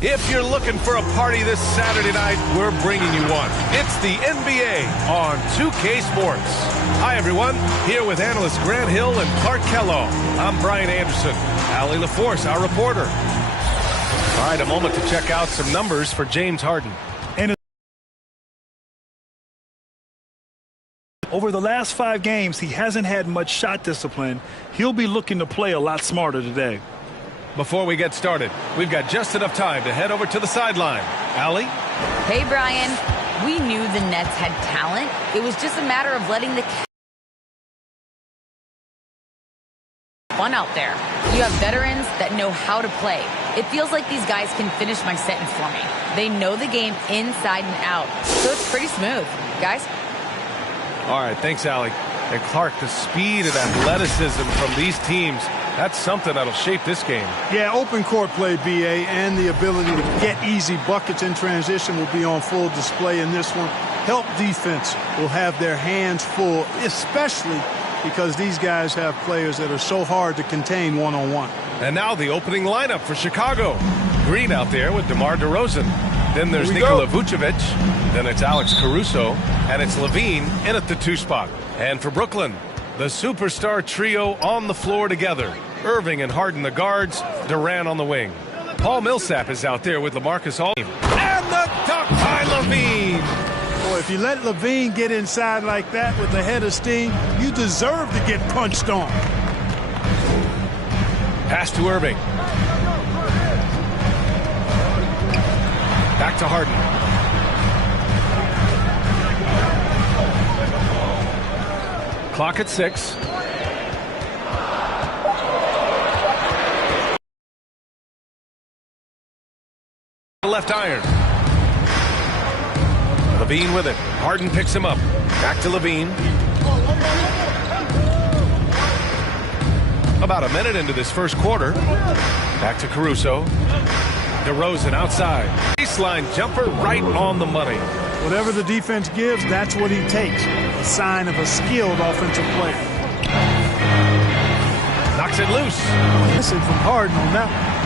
If you're looking for a party this Saturday night, we're bringing you one. It's the NBA on 2K Sports. Hi, everyone. Here with analysts Grant Hill and Clark Kellogg. I'm Brian Anderson. Allie LaForce, our reporter. All right, a moment to check out some numbers for James Harden. Over the last 5 games, he hasn't had much shot discipline. He'll be looking to play a lot smarter today. Before we get started, we've got just enough time to head over to the sideline. Allie? Hey, Brian. We knew the Nets had talent. It was just a matter of letting the fun out there. You have veterans that know how to play. It feels like these guys can finish my sentence for me. They know the game inside and out, so it's pretty smooth. Guys? All right, thanks, Allie. And Clark, the speed and athleticism from these teams, that's something that'll shape this game. Yeah, open court play, BA, and the ability to get easy buckets in transition will be on full display in this one. Help defense will have their hands full, especially because these guys have players that are so hard to contain one-on-one. And now the opening lineup for Chicago. Green out there with DeMar DeRozan. Then there's Nikola Vucevic. Then it's Alex Caruso. And it's Levine in at the 2 spot. And for Brooklyn, the superstar trio on the floor together. Irving and Harden the guards, Durant on the wing. Paul Millsap is out there with LaMarcus Aldridge. And the dunk by Levine. Boy, if you let Levine get inside like that with a head of steam, you deserve to get punched on. Pass to Irving. Back to Harden. Clock at 6. Left iron. Levine with it. Harden picks him up. Back to Levine. About a minute into this first quarter. Back to Caruso. DeRozan outside. Baseline jumper right on the money. Whatever the defense gives, that's what he takes. A sign of a skilled offensive player. Knocks it loose. Listen from Harden on that one.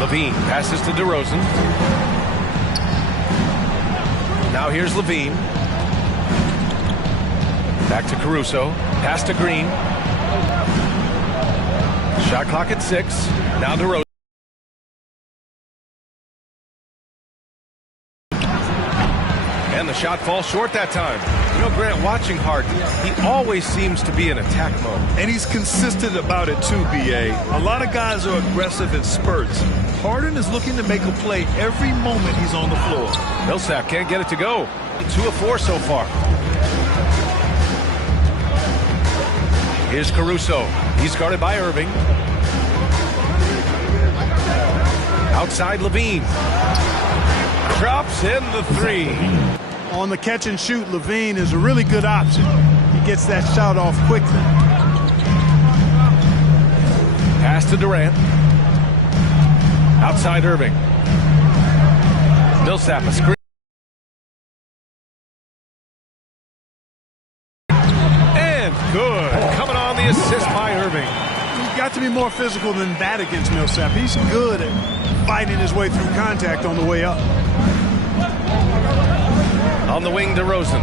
Levine passes to DeRozan. Now here's Levine. Back to Caruso. Pass to Green. Shot clock at 6. Now DeRozan. And the shot falls short that time. You know, Grant, watching Harden, he always seems to be in attack mode. And he's consistent about it too, B.A. A lot of guys are aggressive in spurts. Harden is looking to make a play every moment he's on the floor. Millsap can't get it to go. 2 of 4 so far. Here's Caruso. He's guarded by Irving. Outside Levine. Drops in the 3. On the catch and shoot, Levine is a really good option. He gets that shot off quickly. Pass to Durant. Outside Irving. Millsap a screen. Irving. He's got to be more physical than that against Millsap. He's good at fighting his way through contact on the way up. On the wing, DeRozan.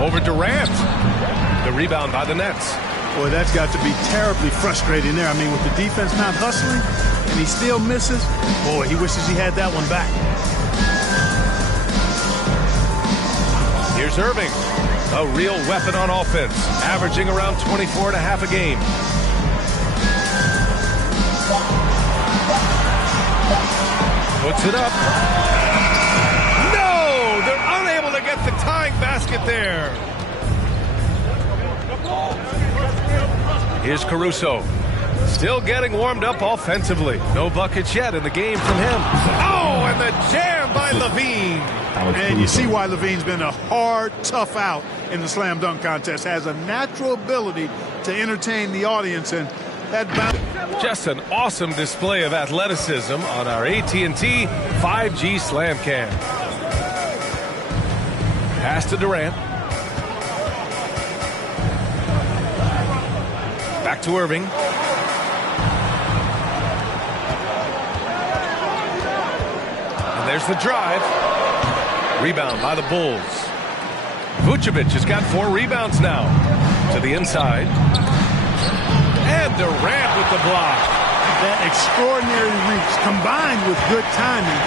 Over Durant. The rebound by the Nets. Boy, that's got to be terribly frustrating there. I mean, with the defense not hustling and he still misses, boy, he wishes he had that one back. Here's Irving, a real weapon on offense, averaging around 24 and a half a game. Puts it up. No! They're unable to get the tying basket there. Here's Caruso. Still getting warmed up offensively. No buckets yet in the game from him. Oh, and the jam by Levine. And you see why Levine's been a hard, tough out in the slam dunk contest. Has a natural ability to entertain the audience, and that bounce. Just an awesome display of athleticism on our AT&T 5G Slam Cam. Pass to Durant. Back to Irving. And there's the drive. Rebound by the Bulls. Vucevic has got 4 rebounds now. To the inside. And Durant with the block. That extraordinary reach combined with good timing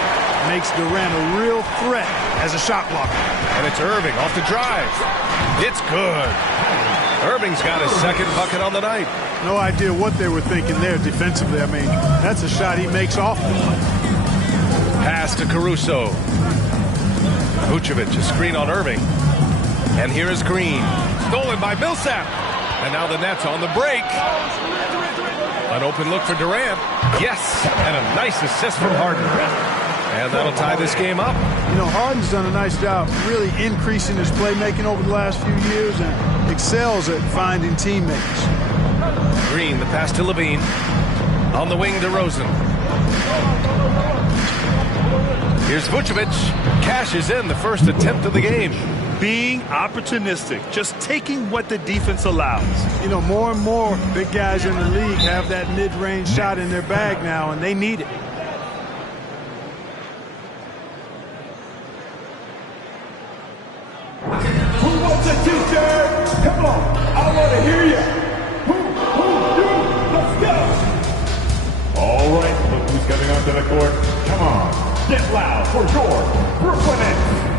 makes Durant a real threat as a shot blocker. And it's Irving off the drive. It's good. Irving's got his second bucket on the night. No idea what they were thinking there defensively. I mean, that's a shot he makes often. Pass to Caruso. Vucevic, a screen on Irving. And here is Green. Stolen by Millsap. And now the Nets on the break. An open look for Durant. Yes, and a nice assist from Harden. And that'll tie this game up. You know, Harden's done a nice job really increasing his playmaking over the last few years and excels at finding teammates. Green, the pass to Levine. On the wing, DeRozan. Here's Vucevic. Cashes in the first attempt of the game. Being opportunistic, just taking what the defense allows. You know, more and more big guys in the league have that mid-range shot in their bag now, and they need it. Who wants a t-shirt? Come on, I want to hear you. Who, let's go. All right, look who's coming onto the court. Come on, get loud for your Brooklyn Nets.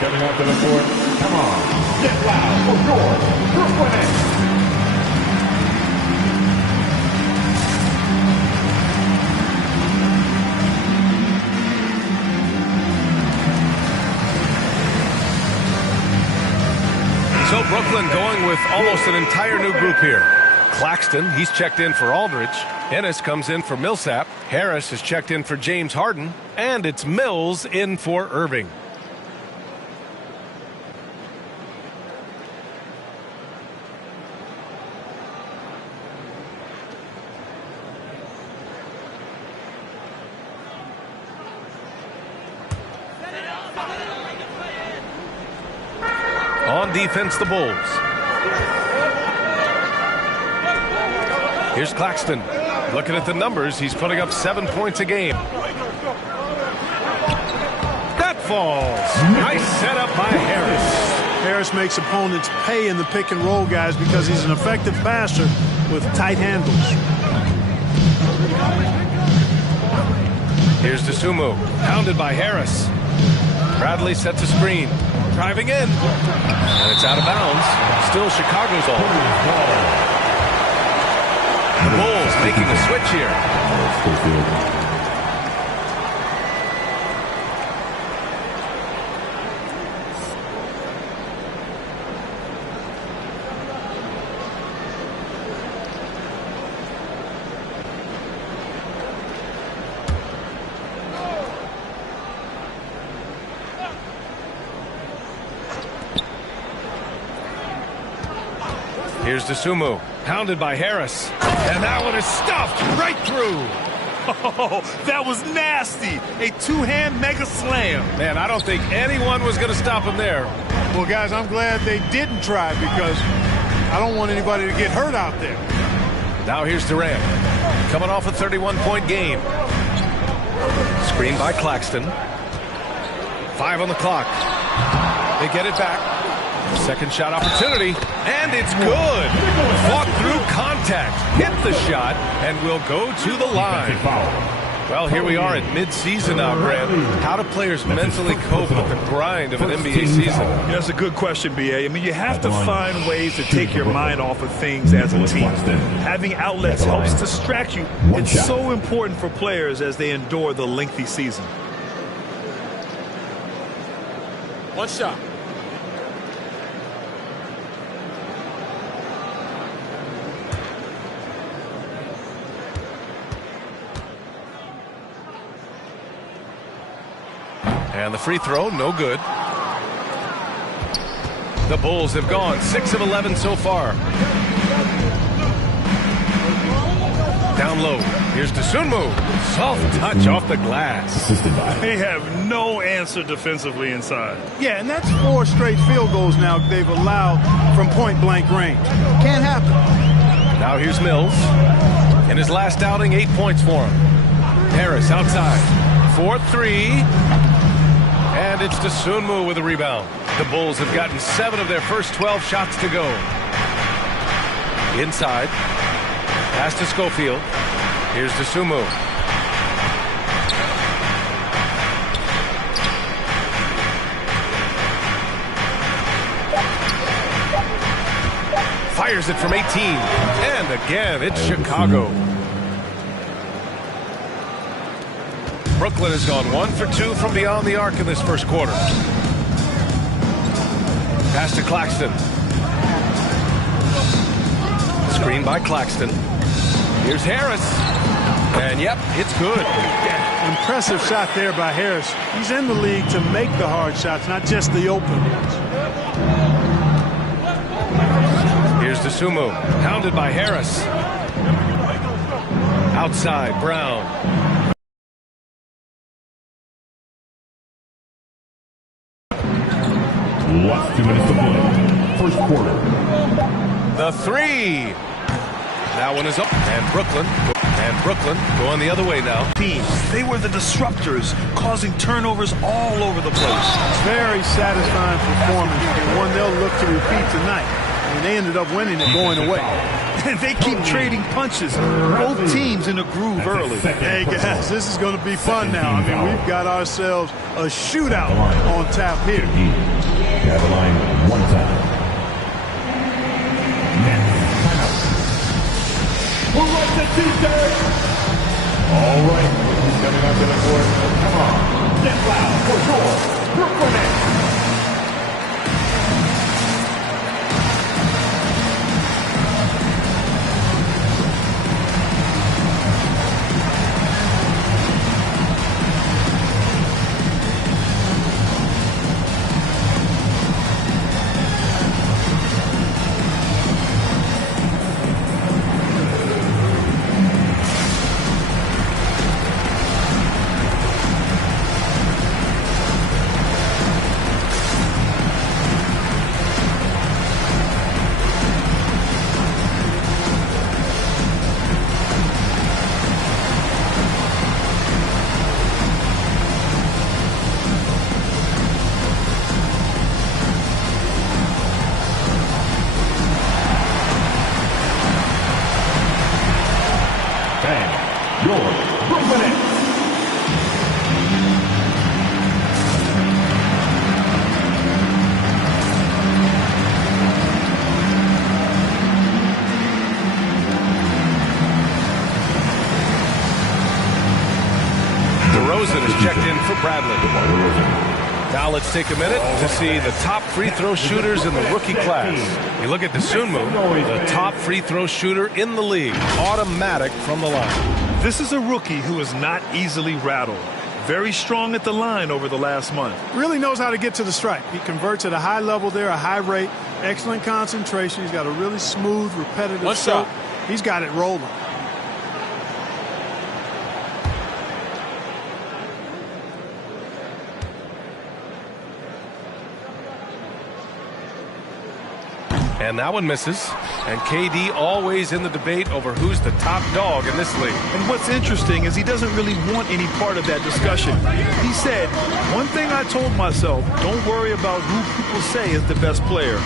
Coming up to the court. Come on, get loud for your Brooklyn Nets. So Brooklyn going with almost an entire new group here. Claxton, he's checked in for Aldridge. Ennis comes in for Millsap. Harris has checked in for James Harden. And it's Mills in for Irving. On defense, the Bulls. Here's Claxton. Looking at the numbers, he's putting up 7 points a game. That falls. Nice setup by Harris. Harris makes opponents pay in the pick and roll, guys, because he's an effective passer with tight handles. Here's DeSumo, pounded by Harris. Bradley sets a screen, driving in, and it's out of bounds. Still Chicago's ball. The Bulls making a switch here. Here's DeSumo, pounded by Harris. And that one is stuffed right through. Oh, that was nasty. A two-hand mega slam. Man, I don't think anyone was going to stop him there. Well, guys, I'm glad they didn't try because I don't want anybody to get hurt out there. Now here's Durant, coming off a 31-point game. Screen by Claxton. 5 on the clock. They get it back. Second shot opportunity, and it's good. Fought through contact, hit the shot, and will go to the line. Well, here we are at mid-season now, Grant. How do players mentally cope with the grind of an NBA season? Yeah, that's a good question, B.A. I mean, you have to find ways to take your mind off of things as a team. Having outlets helps distract you. It's so important for players as they endure the lengthy season. One shot. And the free throw, no good. The Bulls have gone 6 of 11 so far. Down low. Here's DeSumo. Soft touch off the glass. They have no answer defensively inside. Yeah, and that's 4 straight field goals now they've allowed from point-blank range. Can't happen. Now here's Mills. In his last outing, 8 points for him. Harris outside. 4-3. And it's DeSumo with a rebound. The Bulls have gotten 7 of their first 12 shots to go. Inside. Pass to Schofield. Here's DeSumo. Fires it from 18. And again, it's Chicago. Brooklyn has gone 1 for 2 from beyond the arc in this first quarter. Pass to Claxton. Screen by Claxton. Here's Harris. And yep, it's good. Impressive shot there by Harris. He's in the league to make the hard shots, not just the open ones. Here's DeSumo, pounded by Harris. Outside, Brown. Last 2 minutes to play. First quarter. The 3. That one is up. And Brooklyn going the other way now. Teams, they were the disruptors, causing turnovers all over the place. Very satisfying performance, and one they'll look to repeat tonight. I mean, they ended up winning it going away. And they keep trading punches. Both teams in a groove early. Hey, guys, this is going to be fun now. I mean, we've got ourselves a shootout on tap here. Have a line 1 time. Who wants the 2-3? All right, who's coming up to the court? Come on, get loud for your Brooklyn Nets. DeRozan is checked in for Bradley. Now let's take a minute to see the top free throw shooters in the rookie class. You look at Dosunmu, the top free throw shooter in the league, automatic from the line. This is a rookie who is not easily rattled. Very strong at the line over the last month. Really knows how to get to the stripe. He converts at a high level there, a high rate, excellent concentration. He's got a really smooth, repetitive stroke. He's got it rolling. And that one misses. And KD always in the debate over who's the top dog in this league. And what's interesting is he doesn't really want any part of that discussion. He said, one thing I told myself, don't worry about who people say is the best player.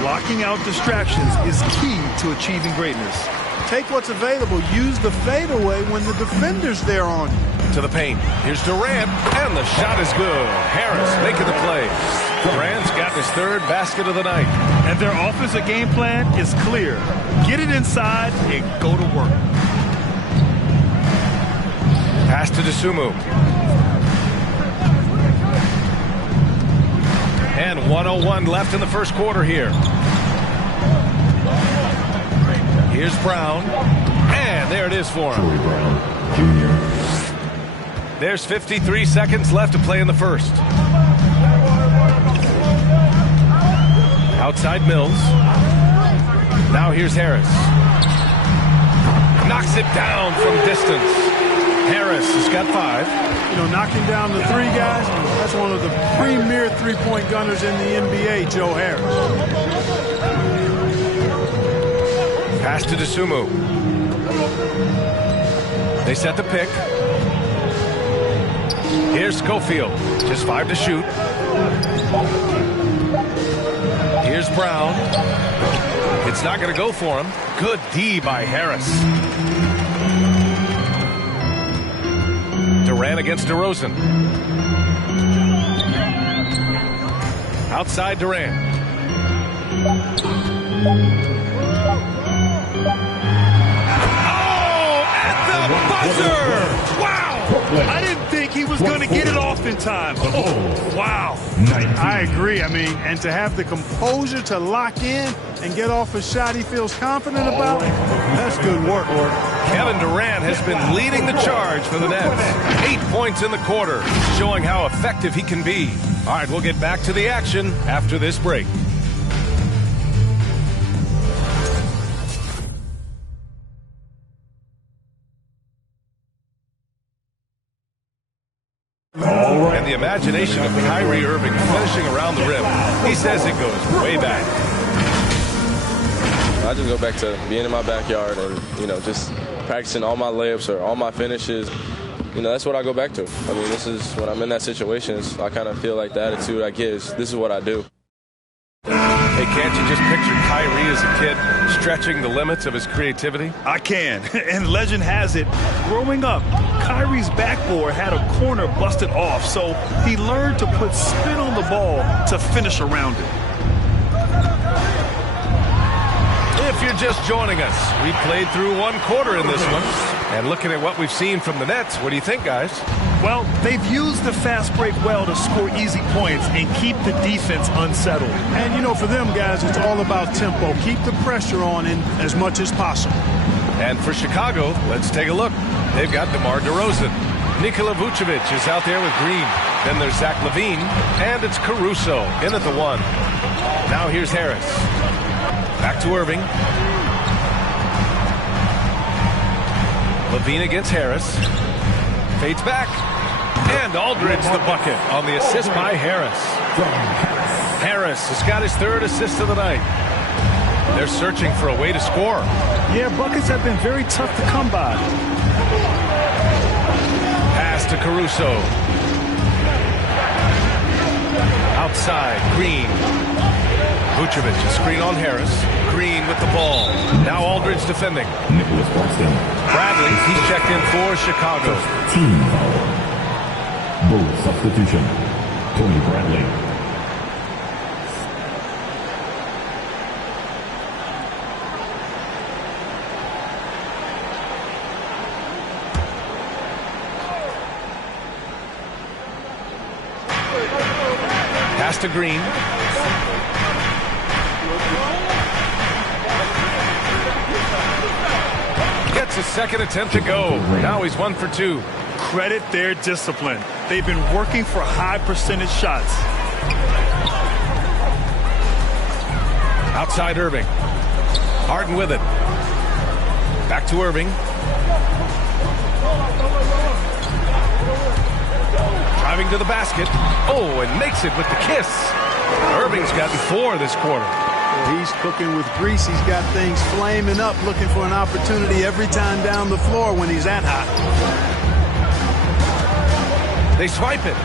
Blocking out distractions is key to achieving greatness. Take what's available. Use the fadeaway when the defender's there on you. To the paint. Here's Durant, and the shot is good. Harris making the play. Durant's got his third basket of the night. And their offensive game plan is clear. Get it inside and go to work. Pass to Dosunmu. And 1:01 left in the first quarter here. Here's Brown. And there it is for him. Brown, Jr. There's 53 seconds left to play in the first. Outside Mills. Now here's Harris. Knocks it down from distance. Harris has got 5. You know, knocking down the three guys, that's one of the premier three-point gunners in the NBA, Joe Harris. Pass to Dosunmu. They set the pick. Here's Schofield. Just 5 to shoot. Here's Brown. It's not going to go for him. Good D by Harris. Durant against DeRozan. Outside Durant. Oh, at the buzzer! Wow! I didn't think he was going to get it off in time. Oh, wow. I agree. I mean, and to have the composure to lock in and get off a shot he feels confident about, that's good work. Kevin Durant has been leading the charge for the Nets. 8 points in the quarter, showing how effective he can be. All right, we'll get back to the action after this break. And the imagination of Kyrie Irving finishing around the rim, he says it goes way back. I just go back to being in my backyard and, just practicing all my layups or all my finishes. That's what I go back to. I mean, this is when I'm in that situation, I kind of feel like the attitude I get is this is what I do. Hey, can't you just picture Kyrie as a kid stretching the limits of his creativity? I can. And legend has it, growing up, Kyrie's backboard had a corner busted off, so he learned to put spin on the ball to finish around it. If you're just joining us, we played through one quarter in this one. And looking at what we've seen from the Nets, what do you think, guys? Well, they've used the fast break well to score easy points and keep the defense unsettled. And, for them, guys, it's all about tempo. Keep the pressure on in as much as possible. And for Chicago, let's take a look. They've got DeMar DeRozan. Nikola Vucevic is out there with Green. Then there's Zach LaVine, and it's Caruso in at the 1. Now here's Harris. Back to Irving. LaVine against Harris. Fades back. And Aldridge the bucket on the assist by Harris. Harris has got his 3rd assist of the night. They're searching for a way to score. Yeah, buckets have been very tough to come by. Pass to Caruso. Outside, Green. Vucevic, a screen on Harris. Green with the ball. Now Aldridge defending. Bradley, he's checked in for Chicago. Team foul. Bull substitution. Tony Bradley. to Green. Gets his second attempt to go. Now he's 1 for 2. Credit their discipline. They've been working for high percentage shots. Outside Irving. Harden with it. Back to Irving. Driving to the basket. Oh, and makes it with the kiss. Irving's gotten 4 this quarter. Well, he's cooking with grease. He's got things flaming up, looking for an opportunity every time down the floor when he's that hot. They swipe it.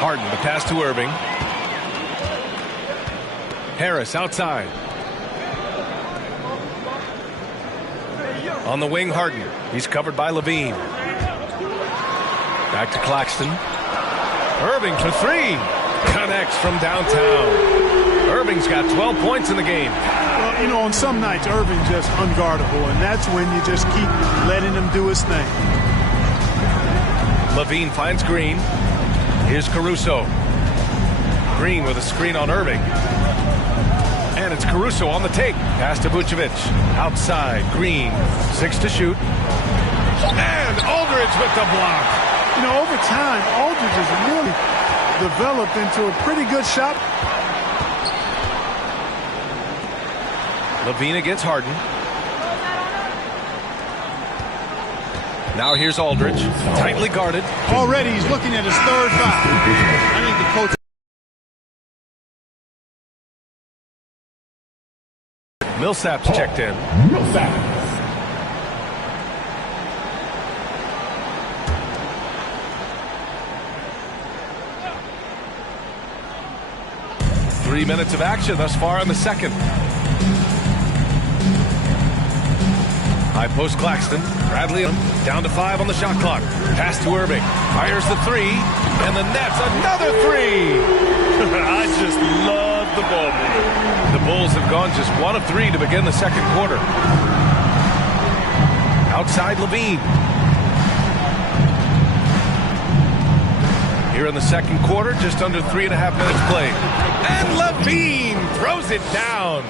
Harden, the pass to Irving. Harris outside. On the wing, Harden. He's covered by Levine. Back to Claxton. Irving for 3. Connects from downtown. Irving's got 12 points in the game. Well, you know, on some nights, Irving's just unguardable, and that's when you just keep letting him do his thing. Levine finds Green. Here's Caruso. Green with a screen on Irving. And it's Caruso on the take. Pass to Vucevic. Outside, Green. 6 to shoot. And Aldridge with the block. You know, over time, Aldridge has really developed into a pretty good shot. Levine against Harden. Now here's Aldridge. Tightly guarded. Already he's looking at his third foul. I think the coach... Millsap's checked in. Millsap. 3 minutes of action thus far in the second. High post Claxton. Bradley down to 5 on the shot clock. Pass to Irving. Fires the 3. And the net's another 3. I just love the ball movement. The Bulls have gone just 1 of 3 to begin the second quarter. Outside Levine. Here in the second quarter, just under 3.5 minutes played. And Levine throws it down.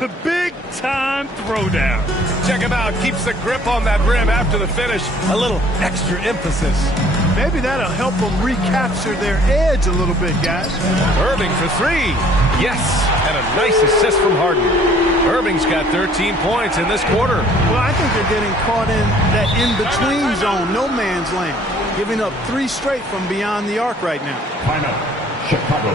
The big-time throwdown. Check him out. Keeps the grip on that rim after the finish. A little extra emphasis. Maybe that'll help them recapture their edge a little bit, guys. Irving for 3. Yes, and a nice assist from Harden. Irving's got 13 points in this quarter. Well, I think they're getting caught in that in-between zone, no man's land, giving up 3 straight from beyond the arc right now. Timeout, Chicago.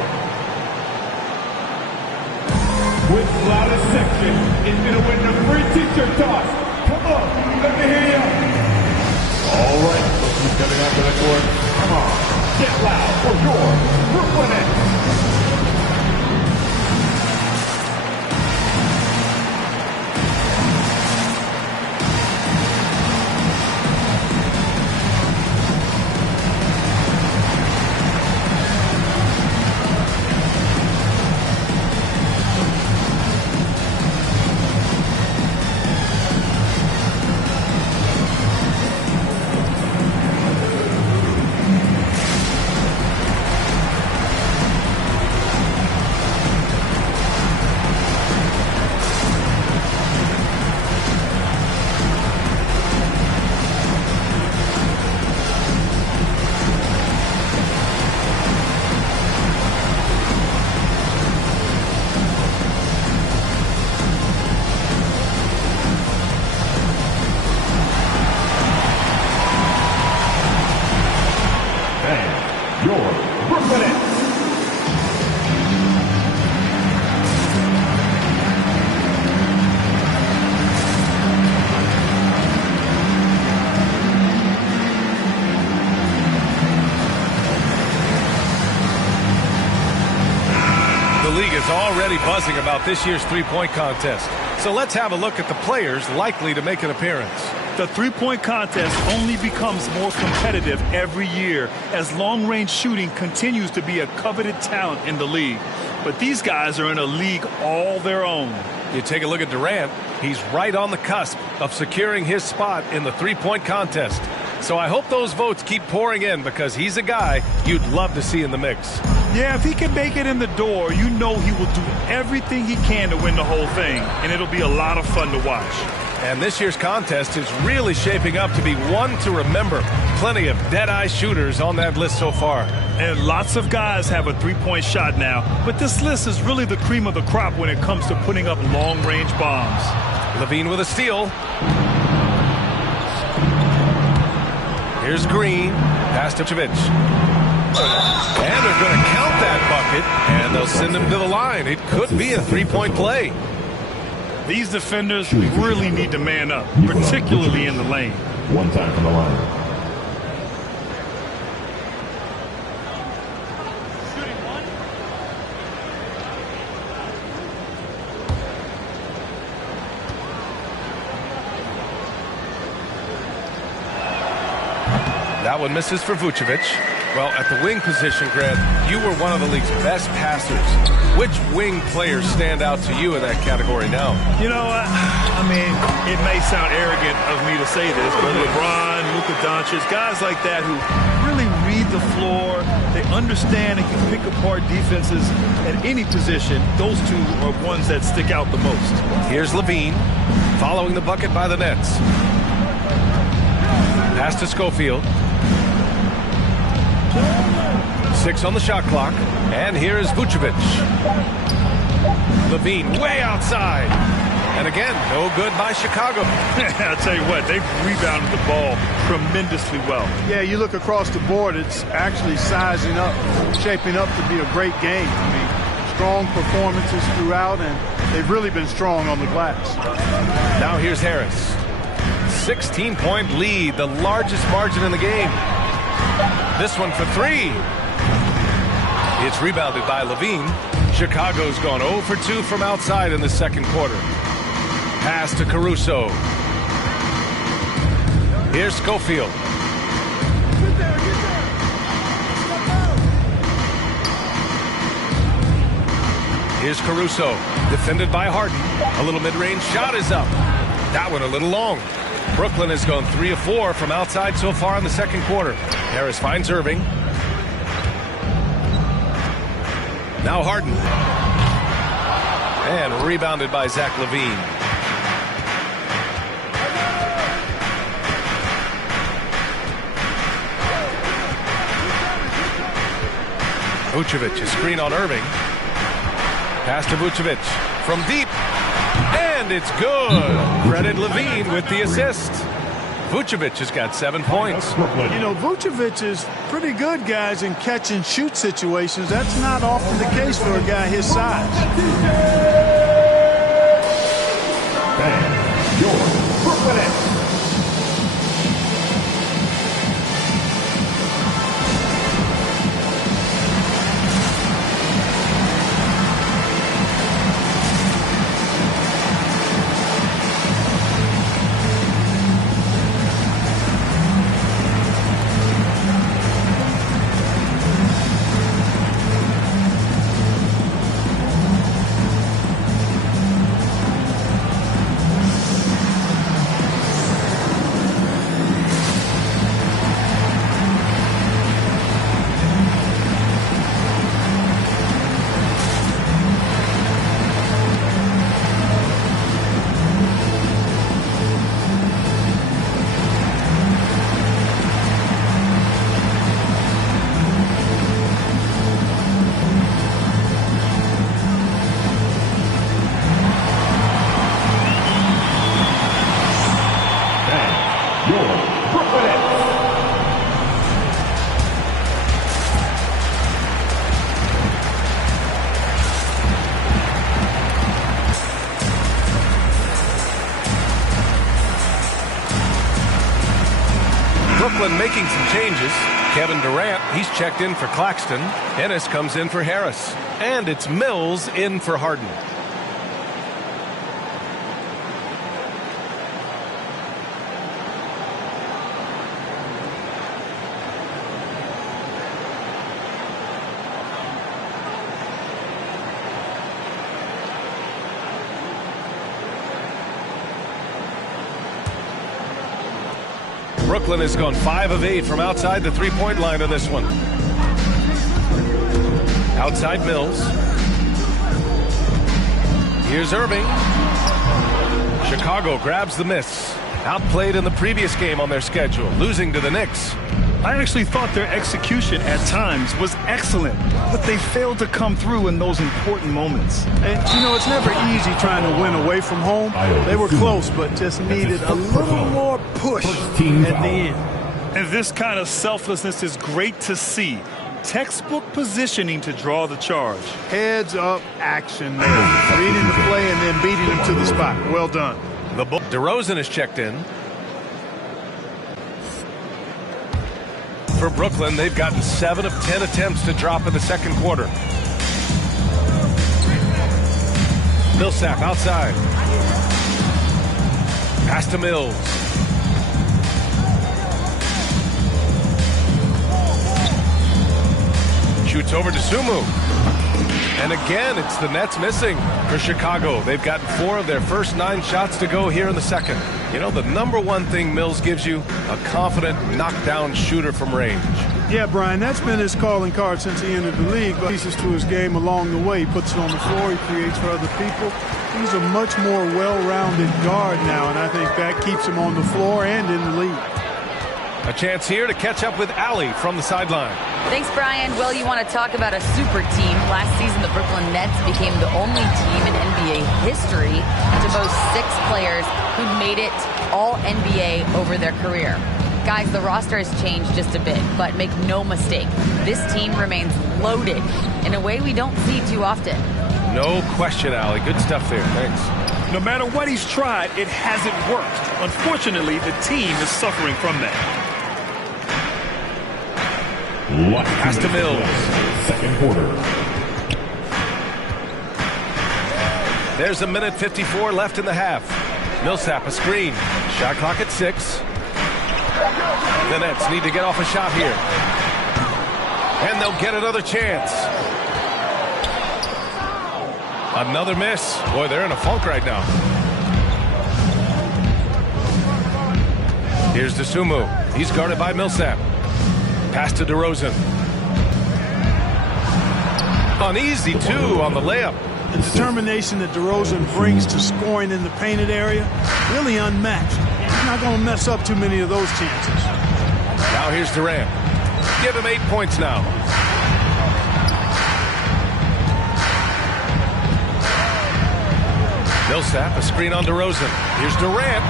With loudest section is going to win the free t-shirt toss. Come on, let me hear you. All right, look who's coming out to the court. Come on, get loud for your Brooklyn Nets. Already buzzing about this year's three-point contest. So let's have a look at the players likely to make an appearance. The three-point contest only becomes more competitive every year as long-range shooting continues to be a coveted talent in the league. But these guys are in a league all their own. You take a look at Durant. He's right on the cusp of securing his spot in the three-point contest. So I hope those votes keep pouring in because he's a guy you'd love to see in the mix. Yeah, if he can make it in the door, you know he will do everything he can to win the whole thing, and it'll be a lot of fun to watch. And this year's contest is really shaping up to be one to remember. Plenty of dead-eye shooters on that list so far. And lots of guys have a three-point shot now, but this list is really the cream of the crop when it comes to putting up long-range bombs. Levine with a steal. Here's Green. Pass to Vucevic. And they're going to count that bucket, and they'll send him to the line. It could be a three-point play. These defenders really need to man up, particularly in the lane. One time from the line. That one misses for Vucevic. Well, at the wing position, Grant, you were one of the league's best passers. Which wing players stand out to you in that category now? You know, I mean, it may sound arrogant of me to say this, but LeBron, Luka Doncic, guys like that who really read the floor, they understand and can pick apart defenses at any position. Those two are ones that stick out the most. Here's Levine, following the bucket by the Nets. Pass to Schofield. 6 on the shot clock. And here's Vucevic. Levine way outside. And again, no good by Chicago. I'll tell you what, they've rebounded the ball tremendously well. Yeah, you look across the board, it's actually sizing up, shaping up to be a great game. I mean, strong performances throughout, and they've really been strong on the glass. Now here's Harris. 16-point lead, the largest margin in the game. This one for 3. It's rebounded by Levine. Chicago's gone 0 for 2 from outside in the second quarter. Pass to Caruso. Here's Schofield. Here's Caruso, defended by Harden. A little mid-range shot is up. That one a little long. Brooklyn has gone 3 of 4 from outside so far in the second quarter. Harris finds Irving. Now Harden. And rebounded by Zach LaVine. Vucevic, a screen on Irving. Pass to Vucevic from deep. And it's good. Credit LaVine with the assist. Vucevic has got 7 points. You know, Vucevic is pretty good, guys, in catch and shoot situations. That's not often the case for a guy his size. And your Brooklyn. Brooklyn making some changes. Kevin Durant, he's checked in for Claxton. Ennis comes in for Harris. And it's Mills in for Harden. Brooklyn has gone 5 of 8 from outside the three-point line on this one. Outside Mills. Here's Irving. Chicago grabs the miss. Outplayed in the previous game on their schedule, losing to the Knicks. I actually thought their execution at times was excellent, but they failed to come through in those important moments. And, you know, it's never easy trying to win away from home. They were close, but just needed a little more push at the end. And this kind of selflessness is great to see. Textbook positioning to draw the charge. Heads up action there. Reading the play and then beating him to the spot. Well done. DeRozan is checked in. For Brooklyn, they've gotten 7 of 10 attempts to drop in the second quarter. Millsap outside. Pass to Mills. Shoots over to Sumu. And again, it's the Nets missing for Chicago. They've gotten 4 of their first 9 shots to go here in the second. You know, the number one thing Mills gives you, a confident knockdown shooter from range. Yeah, Brian, that's been his calling card since he entered the league. But pieces to his game along the way. He puts it on the floor. He creates for other people. He's a much more well-rounded guard now, and I think that keeps him on the floor and in the league. A chance here to catch up with Allie from the sideline. Thanks, Brian. Well, you want to talk about a super team. Last season, the Brooklyn Nets became the only team in NBA history to boast 6 players who made it all NBA over their career. Guys, the roster has changed just a bit, but make no mistake, this team remains loaded in a way we don't see too often. No question, Allie. Good stuff there. Thanks. No matter what he's tried, it hasn't worked. Unfortunately, the team is suffering from that. Pass to Mills. Second quarter. There's 1:54 left in the half. Millsap a screen. Shot clock at 6. The Nets need to get off a shot here. And they'll get another chance. Another miss. Boy, they're in a funk right now. Here's Sumu. He's guarded by Millsap. Pass to DeRozan. Uneasy, too, on the layup. The determination that DeRozan brings to scoring in the painted area, really unmatched. He's not going to mess up too many of those chances. Now here's Durant. Give him 8 points now. Millsap, a screen on DeRozan. Here's Durant.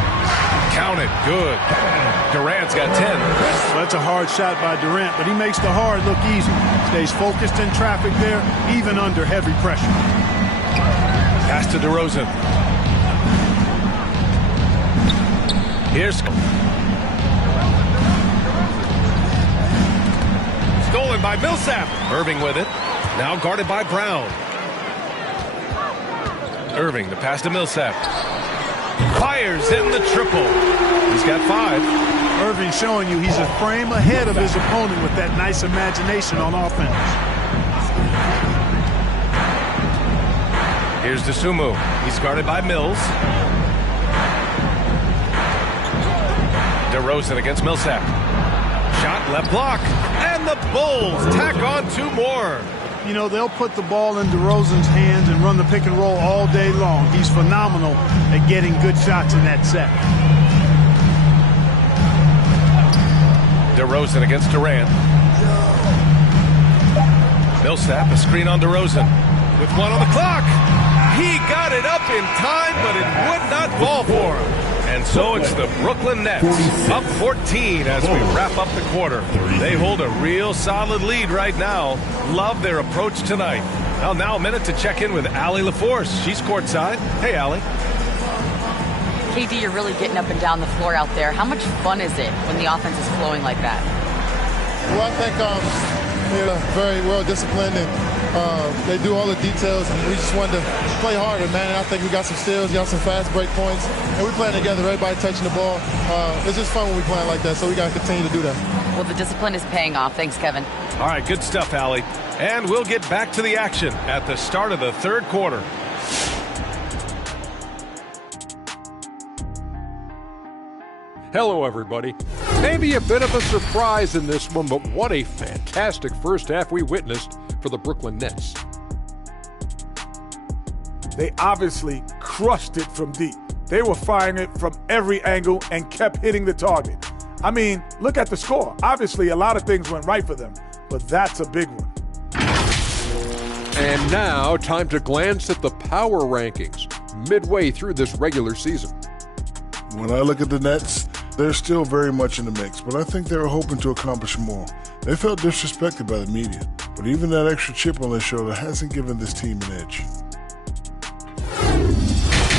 Count it. Good. Durant's got 10. That's a hard shot by Durant, but he makes the hard look easy. Stays focused in traffic there, even under heavy pressure. Pass to DeRozan. Here's stolen by Millsap. Irving with it. Now guarded by Brown. Irving, the pass to Millsap. Fires in the triple. He's got 5. Irving showing you he's a frame ahead of his opponent with that nice imagination on offense. Here's Sumu. He's guarded by Mills. DeRozan against Millsap. Shot left block. And the Bulls tack on 2 more. You know, they'll put the ball in DeRozan's hands and run the pick and roll all day long. He's phenomenal at getting good shots in that set. DeRozan against Durant. Millsap, a screen on DeRozan. With 1 on the clock. He got it up in time, but it would not fall for him. And so it's the Brooklyn Nets up 14 as we wrap up the quarter. They hold a real solid lead right now. Love their approach tonight. Well, now a minute to check in with Allie LaForce. She's courtside. Hey, Allie. KD, you're really getting up and down the floor out there. How much fun is it when the offense is flowing like that? Well, I think they're very well disciplined and they do all the details, and we just wanted to play harder, man. And I think we got some steals, got some fast break points, and we're playing together, everybody touching the ball. It's just fun when we playing like that, so we got to continue to do that. Well, the discipline is paying off. Thanks, Kevin. All right, good stuff, Allie. And we'll get back to the action at the start of the third quarter. Hello, everybody. Maybe a bit of a surprise in this one, but what a fantastic first half we witnessed for the Brooklyn Nets. They obviously crushed it from deep. They were firing it from every angle and kept hitting the target. I mean, look at the score. Obviously, a lot of things went right for them, but that's a big one. And now, time to glance at the power rankings midway through this regular season. When I look at the Nets, they're still very much in the mix, but I think they were hoping to accomplish more. They felt disrespected by the media, but even that extra chip on their shoulder hasn't given this team an edge.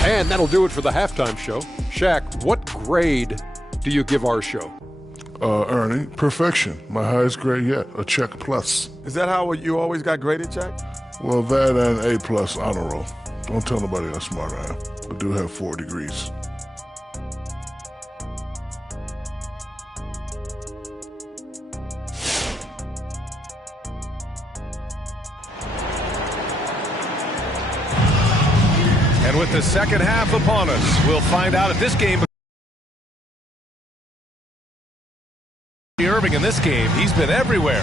And that'll do it for the halftime show. Shaq, what grade do you give our show? Ernie, perfection. My highest grade yet, a check plus. Is that how you always got graded, Jack? Well, that and A plus honor roll. Don't tell nobody how smart I am. I do have 4 degrees. And with the second half upon us, we'll find out if this game... Irving in this game, he's been everywhere.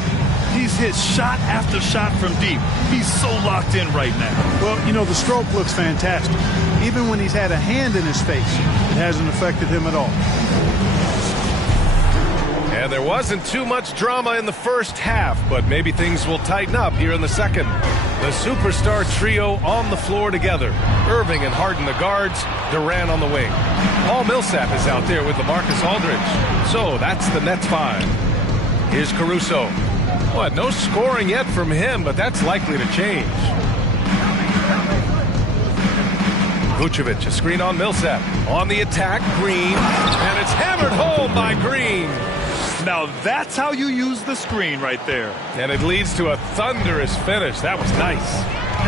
He's hit shot after shot from deep. He's so locked in right now. Well, you know, the stroke looks fantastic. Even when he's had a hand in his face, it hasn't affected him at all. And there wasn't too much drama in the first half, but maybe things will tighten up here in the second. The superstar trio on the floor together. Irving and Harden the guards, Durant on the wing. Paul Millsap is out there with LaMarcus Aldridge. So that's the Nets 5. Here's Caruso. What, no scoring yet from him, but that's likely to change. Vucevic, a screen on Millsap. On the attack, Green. And it's hammered home by Green. Now that's how you use the screen right there. And it leads to a thunderous finish. That was nice.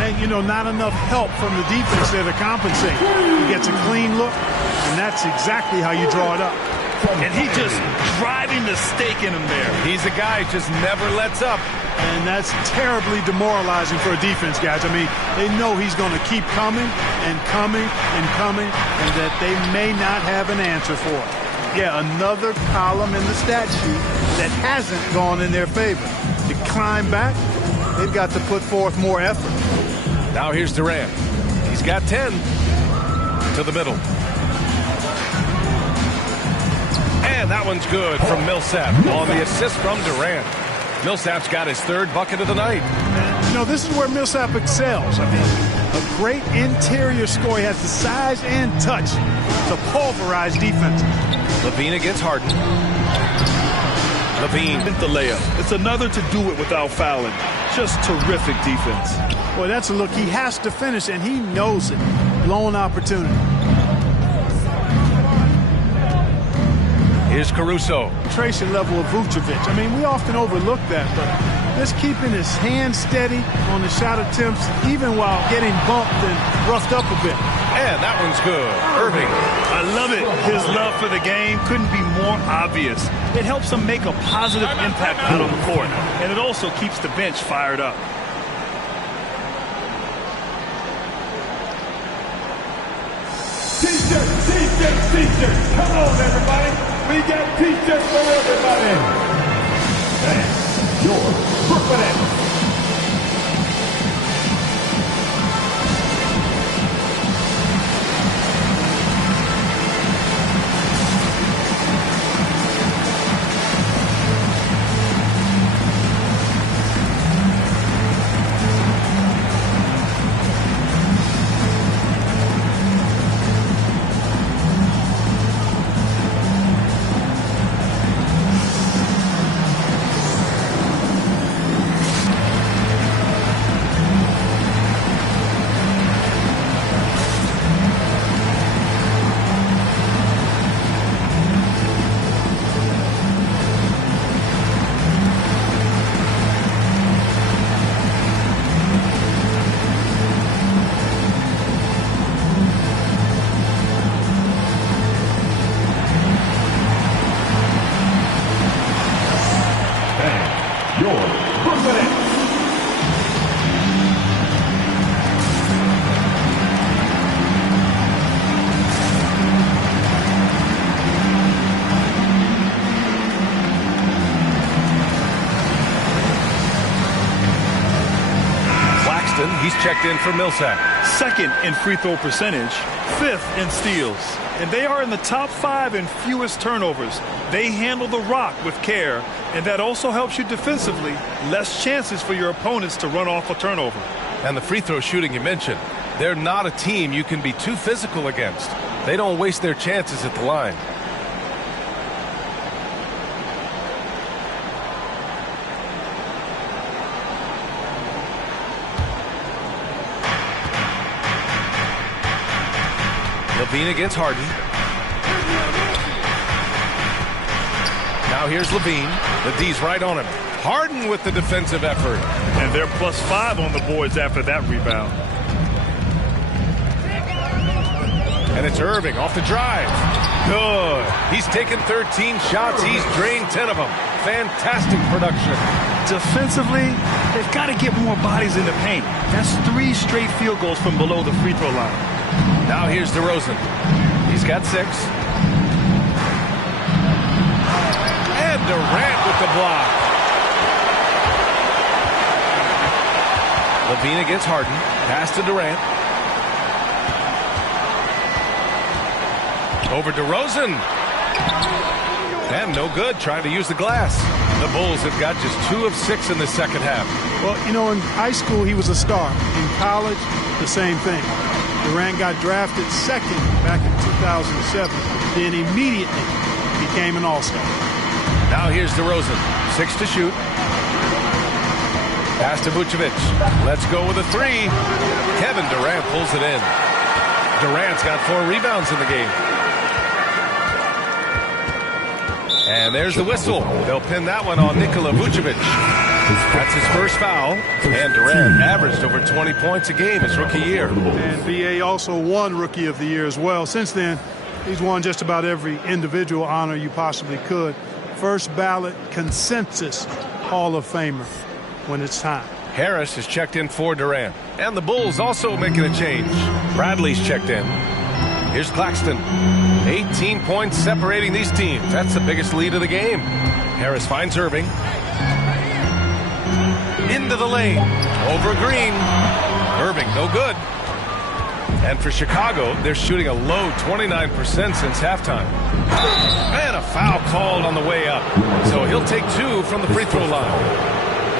And, you know, not enough help from the defense there to compensate. He gets a clean look, and that's exactly how you draw it up. And he just driving the stake in him there. He's a guy who just never lets up. And that's terribly demoralizing for a defense, guys. I mean, they know he's going to keep coming and coming and coming, and that they may not have an answer for it. Yeah, another column in the stat sheet that hasn't gone in their favor. To climb back, they've got to put forth more effort. Now here's Durant. He's got 10. To the middle. And that one's good from Millsap on the assist from Durant. Millsap's got his third bucket of the night. And, you know, this is where Millsap excels. I mean, a great interior score. He has the size and touch to pulverize defense. LaVine against Harden. LaVine. The layup. It's another to do it without fouling. Just terrific defense. Boy, that's a look he has to finish, and he knows it. Blown opportunity. Here's Caruso. Penetration level of Vucevic. I mean, we often overlook that, but just keeping his hand steady on the shot attempts, even while getting bumped and roughed up a bit. And that one's good. Irving. I love it. His love for the game couldn't be more obvious. It helps him make a positive impact out on the court, and it also keeps the bench fired up. T-shirts. Come on, everybody. We got T-shirts for everybody. And your Brooklyn Nets. checked in for Millsap. Second in free throw percentage, fifth in steals. And they are in the top 5 in fewest turnovers. They handle the rock with care, and that also helps you defensively. Less chances for your opponents to run off a turnover. And the free throw shooting you mentioned, they're not a team you can be too physical against. They don't waste their chances at the line. Levine against Harden. Now here's Levine. The D's right on him. Harden with the defensive effort. And they're +5 on the boards after that rebound. And it's Irving off the drive. Good. He's taken 13 shots. He's drained 10 of them. Fantastic production. Defensively, they've got to get more bodies in the paint. That's 3 straight field goals from below the free throw line. Now here's DeRozan. He's got 6. And Durant with the block. Levine against Harden. Pass to Durant. Over DeRozan. And no good, trying to use the glass. The Bulls have got just 2 of 6 in the second half. Well, you know, in high school, he was a star. In college, the same thing. Durant got drafted second back in 2007, then immediately became an all-star. Now here's DeRozan. 6 to shoot. Pass to Vucevic. Let's go with a 3. Kevin Durant pulls it in. Durant's got 4 rebounds in the game. And there's the whistle. They'll pin that one on Nikola Vucevic. That's his first foul. And Durant averaged over 20 points a game his rookie year. And B.A. also won Rookie of the Year as well. Since then, he's won just about every individual honor you possibly could. First ballot consensus Hall of Famer when it's time. Harris has checked in for Durant. And the Bulls also making a change. Bradley's checked in. Here's Claxton. 18 points separating these teams. That's the biggest lead of the game. Harris finds Irving. Into the lane. Over Green. Irving, no good. And for Chicago, they're shooting a low 29% since halftime. And a foul called on the way up. So he'll take 2 from the free throw line.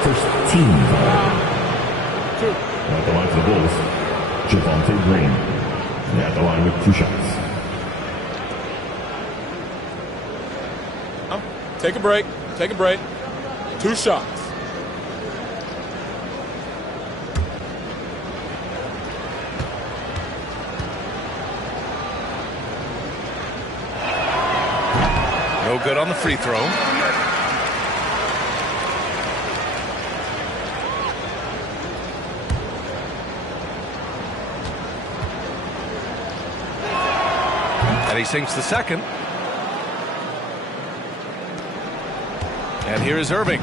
First team foul. 2. At the line for the Bulls, Javonte Green. At the line with 2 shots. Take a break. Take a break. 2 shots. No good on the free throw. And he sinks the second. And here is Irving.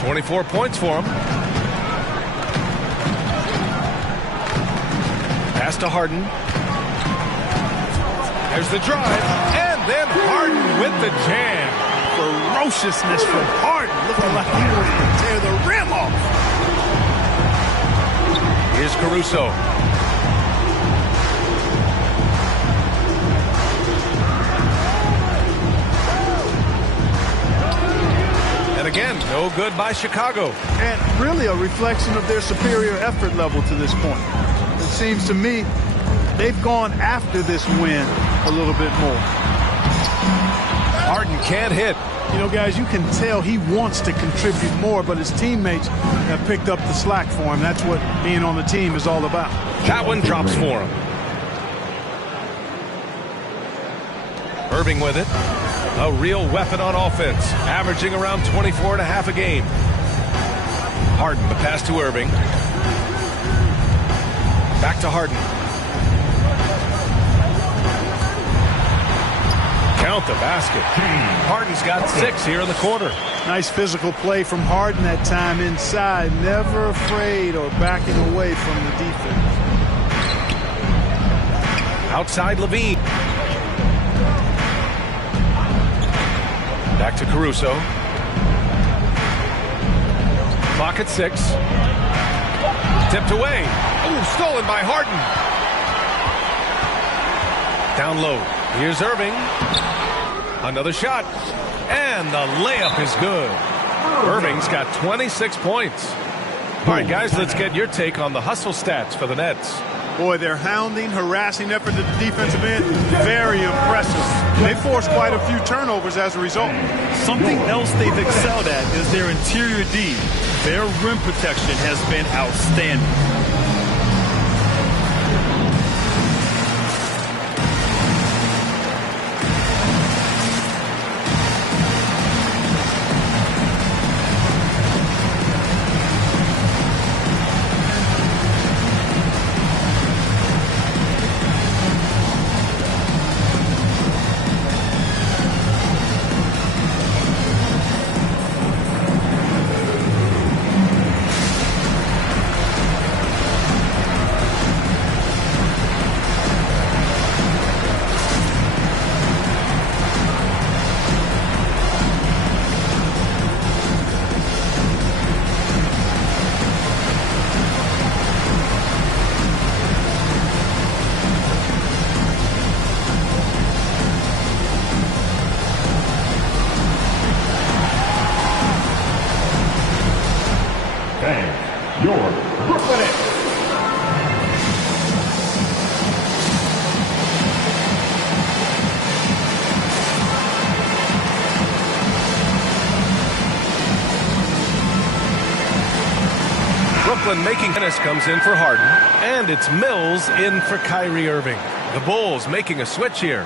24 points for him. Pass to Harden. There's the drive. And then Harden with the jam. Ferociousness from Harden. Looking like he wants to tear the rim off. Here's Caruso. And again, no good by Chicago. And really a reflection of their superior effort level to this point. It seems to me they've gone after this win a little bit more. Harden can't hit. You know, guys, you can tell he wants to contribute more, but his teammates have picked up the slack for him. That's what being on the team is all about. That one drops for him. Irving with it. A real weapon on offense, averaging around 24.5 a game. Harden, the pass to Irving. Back to Harden. Count the basket. Harden's got 6 here in the quarter. Nice physical play from Harden that time inside. Never afraid or backing away from the defense. Outside Levine. Back to Caruso. Clock at 6. Tipped away. Oh, stolen by Harden. Down low. Here's Irving. Another shot. And the layup is good. Irving's got 26 points. All right, guys, let's get your take on the hustle stats for the Nets. Boy, their hounding, harassing effort at the defensive end, very impressive. They forced quite a few turnovers as a result. Something else they've excelled at is their interior D. Their rim protection has been outstanding. Brooklyn making tennis comes in for Harden, and it's Mills in for Kyrie Irving. The Bulls making a switch here.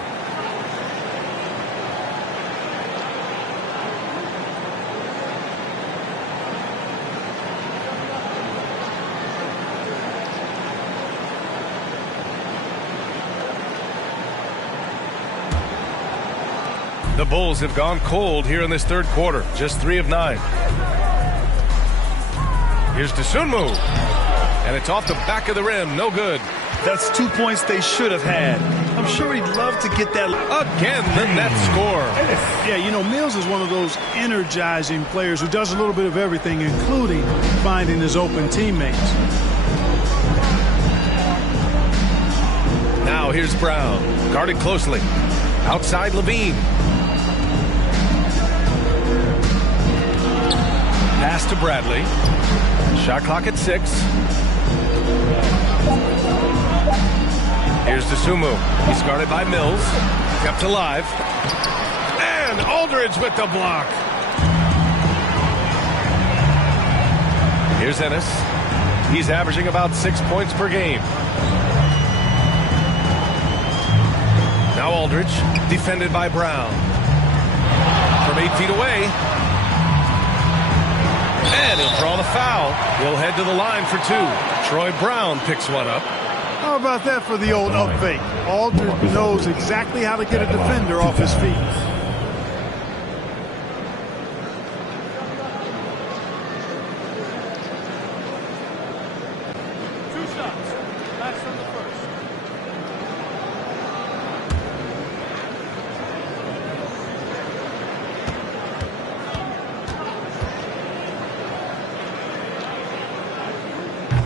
The Bulls have gone cold here in this third quarter, just 3 of 9. Here's Dosunmu, and it's off the back of the rim, no good. That's 2 points they should have had. I'm sure he'd love to get that. Again, the Nets score. Yeah, you know, Mills is one of those energizing players who does a little bit of everything, including finding his open teammates. Now here's Brown, guarded closely. Outside Levine. Pass to Bradley. Shot clock at 6. Here's Dosunmu. He's guarded by Mills. Kept alive. And Aldridge with the block. Here's Ennis. He's averaging about 6 points per game. Now Aldridge, defended by Brown. From 8 feet away. And he'll draw the foul. He'll head to the line for 2. Troy Brown picks one up. How about that for the old up fake? Aldridge knows exactly how to get a defender off his feet.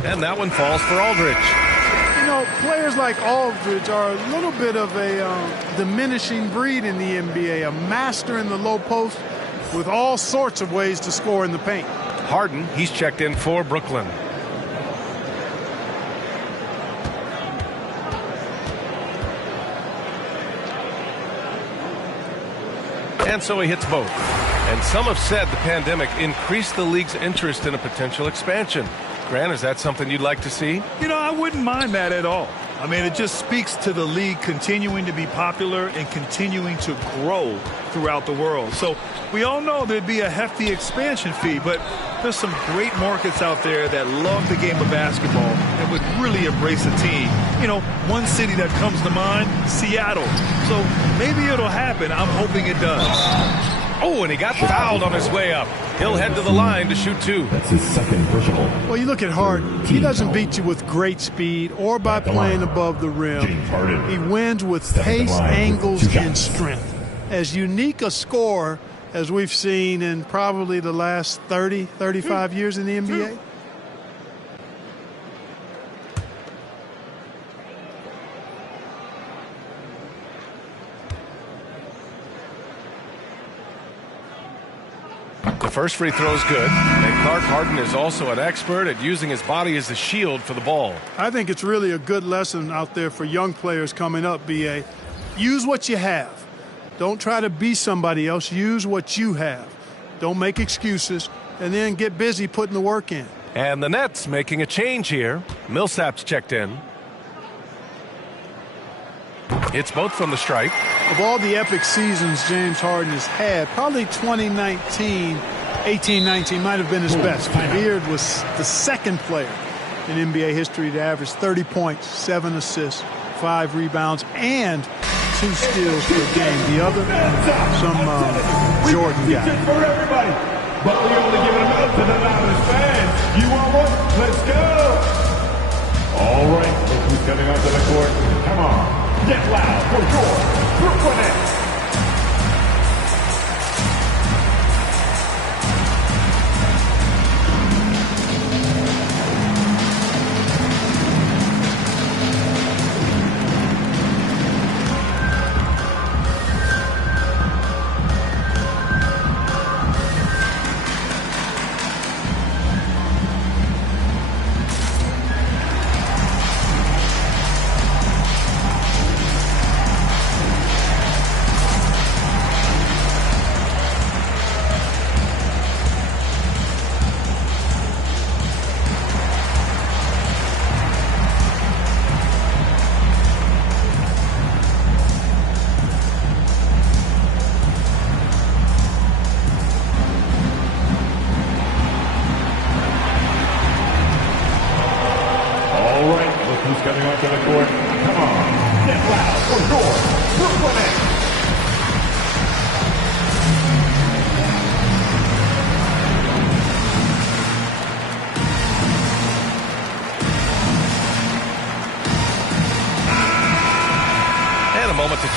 And that one falls for Aldridge. You know, players like Aldridge are a little bit of a diminishing breed in the NBA, a master in the low post with all sorts of ways to score in the paint. Harden, he's checked in for Brooklyn. And so he hits both. And some have said the pandemic increased the league's interest in a potential expansion. Grant, is that something you'd like to see? You know, I wouldn't mind that at all. I mean, it just speaks to the league continuing to be popular and continuing to grow throughout the world. So we all know there'd be a hefty expansion fee, but there's some great markets out there that love the game of basketball and would really embrace a team. You know, one city that comes to mind, Seattle. So maybe it'll happen. I'm hoping it does. Oh, and he got fouled on his way up. He'll head to the line to shoot 2. That's his second personal. Well, you look at Harden. He doesn't beat you with great speed or by playing above the rim. He wins with pace, angles, and strength. As unique a scorer as we've seen in probably the last 30, 35 years in the NBA. The first free throw is good, and Clark Harden is also an expert at using his body as a shield for the ball. I think it's really a good lesson out there for young players coming up, B.A. Use what you have. Don't try to be somebody else. Use what you have. Don't make excuses, and then get busy putting the work in. And the Nets making a change here. Millsap's checked in. It's both from the stripe. Of all the epic seasons James Harden has had, probably 2019, 18-19 might have been his best. Beard was the second player in NBA history to average 30 points, 7 assists, 5 rebounds, and 2 steals per game. The other, some Jordan guy. For everybody, but we only give it up to the loudest fans. You want one? Let's go! All right, look who's coming onto the court. Come on. Get loud for your Brooklyn Nets.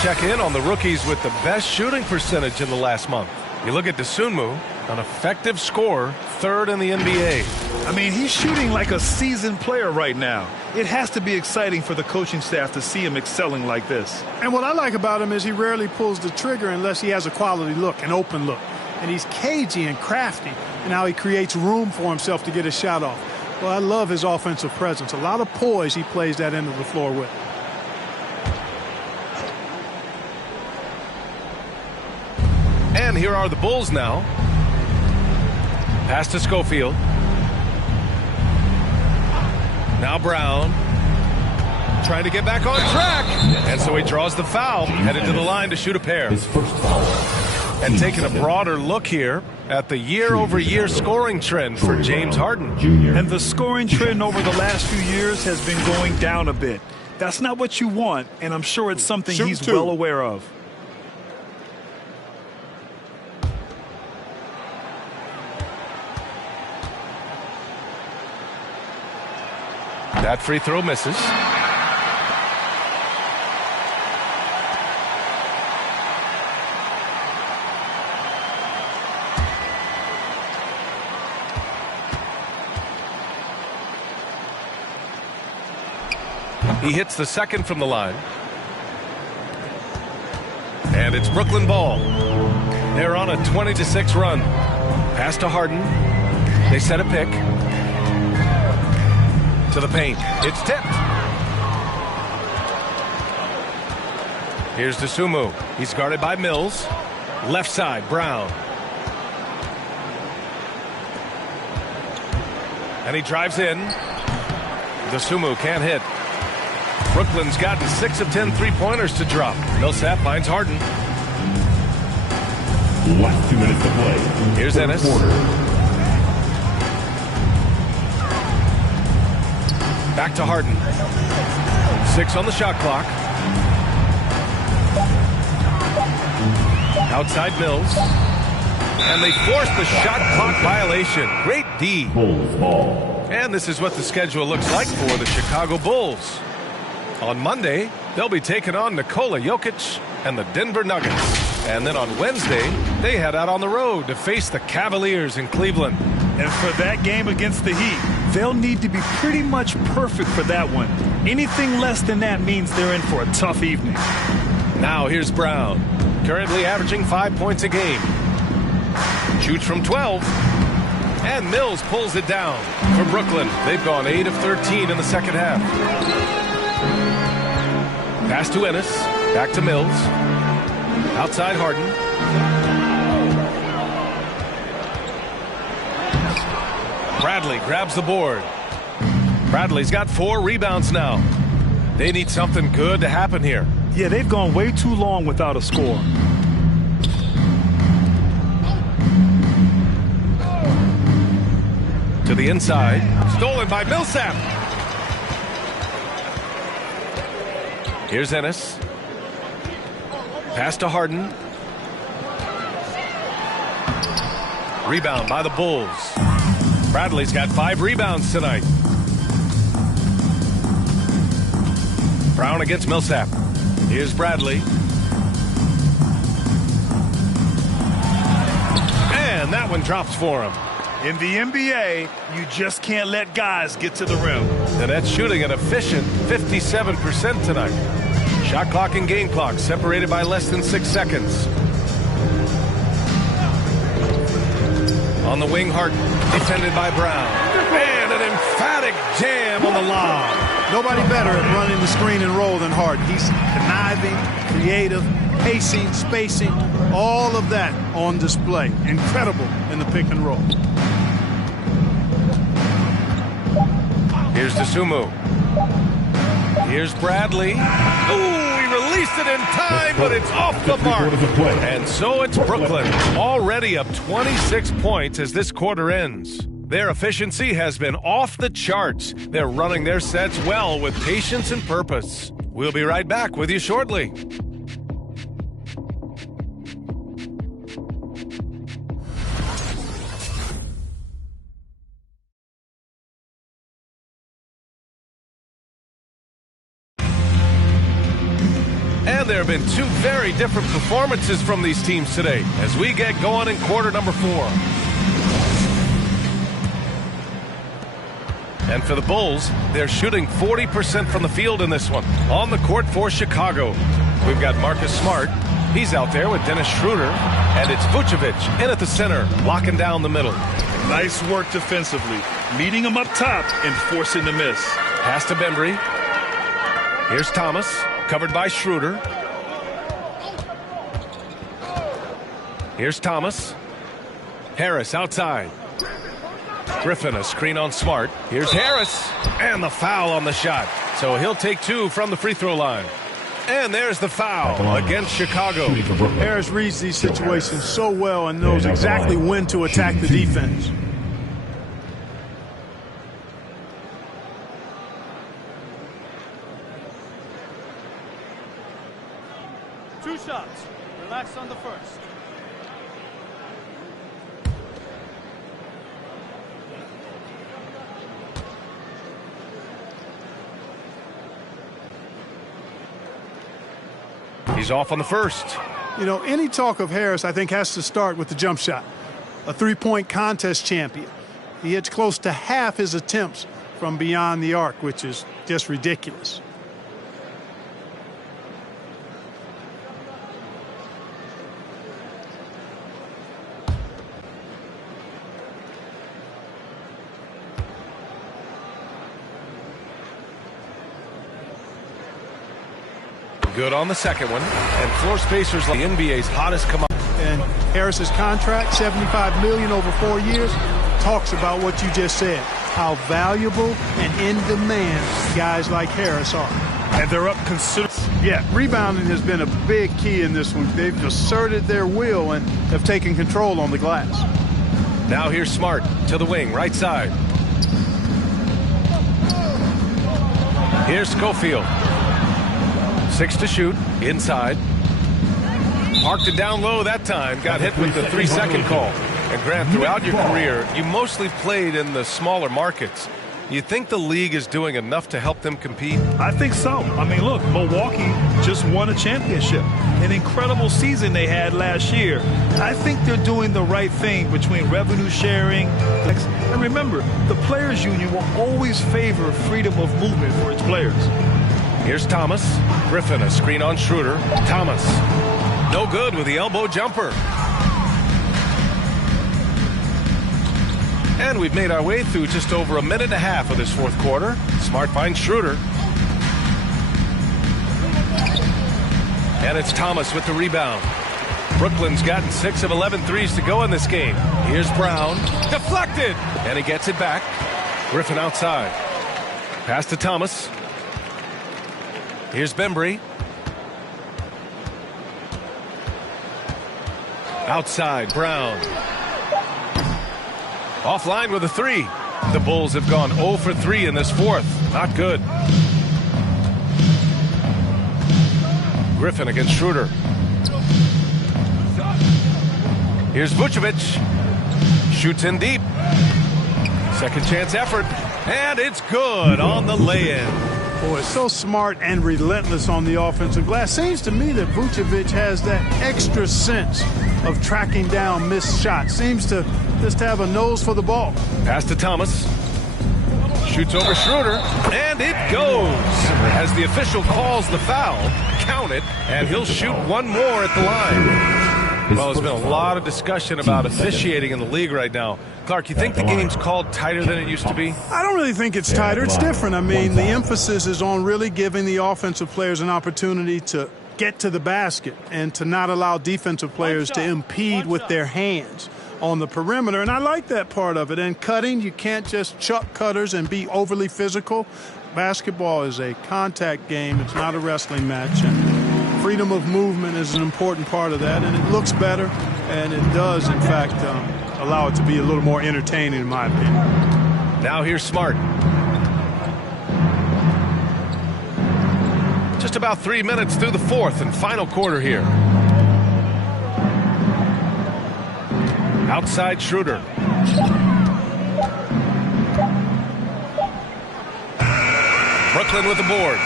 Check in on the rookies with the best shooting percentage in the last month. You look at Dosunmu, an effective scorer, 3rd in the NBA. I mean, he's shooting like a seasoned player right now. It has to be exciting for the coaching staff to see him excelling like this. And what I like about him is he rarely pulls the trigger unless he has a quality look, an open look. And he's cagey and crafty in how he creates room for himself to get a shot off. Well, I love his offensive presence. A lot of poise he plays that end of the floor with. And here are the Bulls now. Pass to Schofield. Now Brown. Trying to get back on track. And so he draws the foul. Headed to the line to shoot a pair. His first foul. And taking a broader look here at the year-over-year scoring trend for James Harden. And the scoring trend over the last few years has been going down a bit. That's not what you want, and I'm sure it's something he's well aware of. That free throw misses. He hits the second from the line. And it's Brooklyn ball. They're on a 20-6 run. Pass to Harden. They set a pick. To the paint. It's tipped. Here's Dosunmu. He's guarded by Mills. Left side, Brown. And he drives in. Dosunmu can't hit. Brooklyn's gotten 6 of 10 three-pointers to drop. Millsap finds Harden. Last 2 minutes to play. Here's Ennis. Back to Harden. 6 on the shot clock. Outside Mills. And they force the shot clock violation. Great D. Bulls ball. And this is what the schedule looks like for the Chicago Bulls. On Monday, they'll be taking on Nikola Jokic and the Denver Nuggets. And then on Wednesday, they head out on the road to face the Cavaliers in Cleveland. And for that game against the Heat, they'll need to be pretty much perfect for that one. Anything less than that means they're in for a tough evening. Now here's Brown, currently averaging 5 points a game. Shoots from 12. And Mills pulls it down for Brooklyn. They've gone 8 of 13 in the second half. Pass to Ennis. Back to Mills. Outside Harden. Bradley grabs the board. Bradley's got 4 rebounds now. They need something good to happen here. Yeah, they've gone way too long without a score. To the inside. Stolen by Millsap. Here's Ennis. Pass to Harden. Rebound by the Bulls. Bradley's got 5 rebounds tonight. Brown against Millsap. Here's Bradley. And that one drops for him. In the NBA, you just can't let guys get to the rim. The Nets shooting an efficient 57% tonight. Shot clock and game clock separated by less than 6 seconds. On the wing, Harden, defended by Brown. And an emphatic jam on the lob. Nobody better at running the screen and roll than Harden. He's conniving, creative, pacing, spacing, all of that on display. Incredible in the pick and roll. Here's Dosunmu. Here's Bradley. Ooh, he released it in time, but it's off the mark. And so it's Brooklyn, already up 26 points as this quarter ends. Their efficiency has been off the charts. They're running their sets well with patience and purpose. We'll be right back with you shortly. And there have been 2 very different performances from these teams today as we get going in quarter number 4. And for the Bulls, they're shooting 40% from the field in this one. On the court for Chicago, we've got Marcus Smart. He's out there with Dennis Schroeder. And it's Vucevic in at the center, locking down the middle. Nice work defensively, meeting him up top and forcing the miss. Pass to Bembry. Here's Thomas, covered by Schroeder. Here's Thomas. Harris outside. Griffin, a screen on Smart. Here's Harris, and the foul on the shot. So he'll take 2 from the free throw line. And there's the foul against Chicago. Harris reads these situations so well and knows exactly when to attack the defense. Two shots. Relax on the first. He's off on the first. You know, any talk of Harris, I think, has to start with the jump shot. A 3-point contest champion. He hits close to half his attempts from beyond the arc, which is just ridiculous. Good on the second one. And floor spacers like the NBA's hottest come up. And Harris's contract, $75 million over 4 years, talks about what you just said. How valuable and in demand guys like Harris are. And they're up considerably. Yeah, rebounding has been a big key in this one. They've asserted their will and have taken control on the glass. Now here's Smart to the wing, right side. Here's Schofield. 6 to shoot, inside. Parked it down low that time, got hit with the 3-second call. And Grant, throughout your career, you mostly played in the smaller markets. You think the league is doing enough to help them compete? I think so. I mean, look, Milwaukee just won a championship. An incredible season they had last year. I think they're doing the right thing between revenue sharing. And remember, the Players Union will always favor freedom of movement for its players. Here's Thomas. Griffin, a screen on Schroeder. Thomas. No good with the elbow jumper. And we've made our way through just over a minute and a half of this fourth quarter. Smart finds Schroeder. And it's Thomas with the rebound. Brooklyn's gotten 6 of 11 threes to go in this game. Here's Brown. Deflected. And he gets it back. Griffin outside. Pass to Thomas. Here's Bembry. Outside, Brown. Offline with a 3. The Bulls have gone 0 for 3 in this fourth. Not good. Griffin against Schroeder. Here's Vucevic. Shoots in deep. Second chance effort. And it's good on the lay-in. Boy, so smart and relentless on the offensive glass. Seems to me that Vucevic has that extra sense of tracking down missed shots. Seems to just have a nose for the ball. Pass to Thomas. Shoots over Schroeder. And it goes. As the official calls the foul, count it, and he'll shoot one more at the line. Well, there's been a lot of discussion about officiating in the league right now. Clark, you think the game's called tighter than it used to be? I don't really think it's tighter. It's different. I mean, the emphasis is on really giving the offensive players an opportunity to get to the basket and to not allow defensive players to impede with their hands on the perimeter. And I like that part of it. And cutting, you can't just chuck cutters and be overly physical. Basketball is a contact game. It's not a wrestling match. And freedom of movement is an important part of that, and it looks better, and it does, in fact, allow it to be a little more entertaining, in my opinion. Now here's Smart. Just about 3 minutes through the fourth and final quarter here. Outside Schroeder. Brooklyn with the board.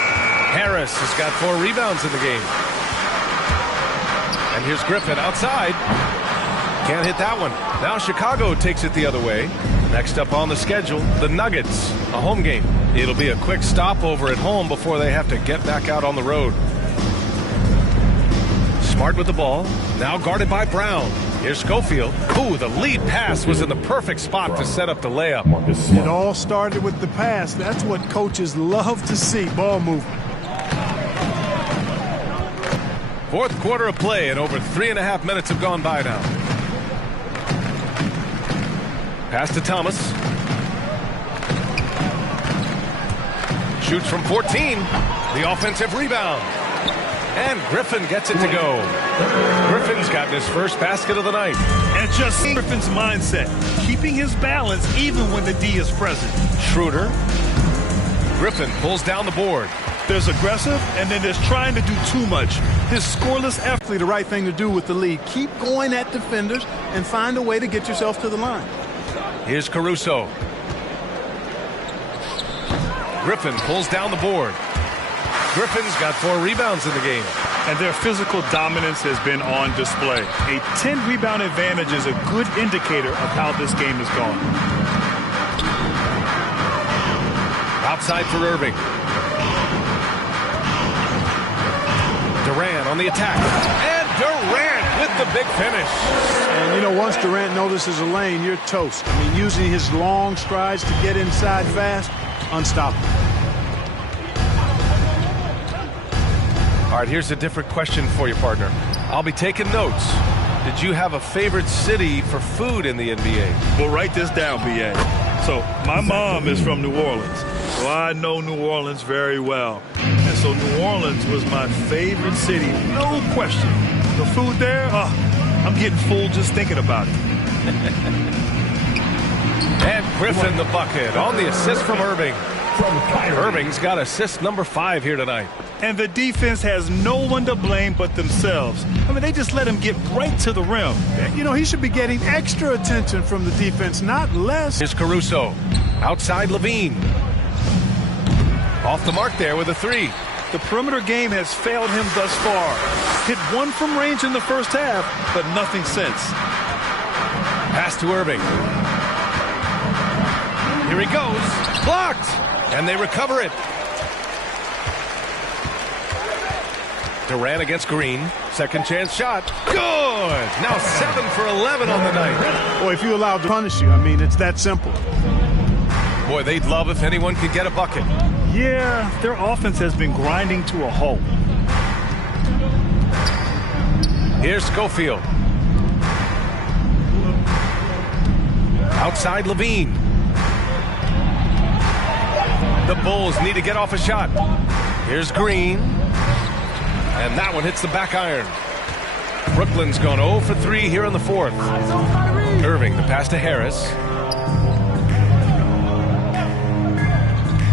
Harris has got 4 rebounds in the game. And here's Griffin outside. Can't hit that one. Now Chicago takes it the other way. Next up on the schedule, the Nuggets, a home game. It'll be a quick stopover at home before they have to get back out on the road. Smart with the ball. Now guarded by Brown. Here's Schofield. Ooh, the lead pass was in the perfect spot to set up the layup. It all started with the pass. That's what coaches love to see, ball movement. Fourth quarter of play, and over 3.5 minutes have gone by now. Pass to Thomas. Shoots from 14. The offensive rebound. And Griffin gets it to go. Griffin's gotten his first basket of the night. And just Griffin's mindset, keeping his balance even when the D is present. Schroeder. Griffin pulls down the board. There's aggressive, and then there's trying to do too much. His scoreless effort. The right thing to do with the lead. Keep going at defenders and find a way to get yourself to the line. Here's Caruso. Griffin pulls down the board. Griffin's got 4 rebounds in the game. And their physical dominance has been on display. A 10-rebound advantage is a good indicator of how this game has gone. Outside for Irving. Durant on the attack. And Durant with the big finish. And, you know, once Durant notices a lane, you're toast. I mean, using his long strides to get inside fast, unstoppable. All right, here's a different question for you, partner. I'll be taking notes. Did you have a favorite city for food in the NBA? Well, write this down, B.A. So, my mom is from New Orleans, so I know New Orleans very well. And so New Orleans was my favorite city, no question. The food there, I'm getting full just thinking about it. And Griffin the bucket on the assist from Irving. Irving's got assist number 5 here tonight. And the defense has no one to blame but themselves. I mean, they just let him get right to the rim. You know, he should be getting extra attention from the defense, not less. Here's Caruso. Outside Levine. Off the mark there with a 3. The perimeter game has failed him thus far. Hit 1 from range in the first half, but nothing since. Pass to Irving. Here he goes. Blocked. And they recover it. Durant against Green. Second chance shot. Good. Now 7 for 11 on the night. Boy, if you allow to punish you, I mean, it's that simple. Boy, they'd love if anyone could get a bucket. Yeah, their offense has been grinding to a halt. Here's Schofield. Outside Levine. The Bulls need to get off a shot. Here's Green. And that one hits the back iron. Brooklyn's gone 0 for 3 here in the fourth. Irving, the pass to Harris.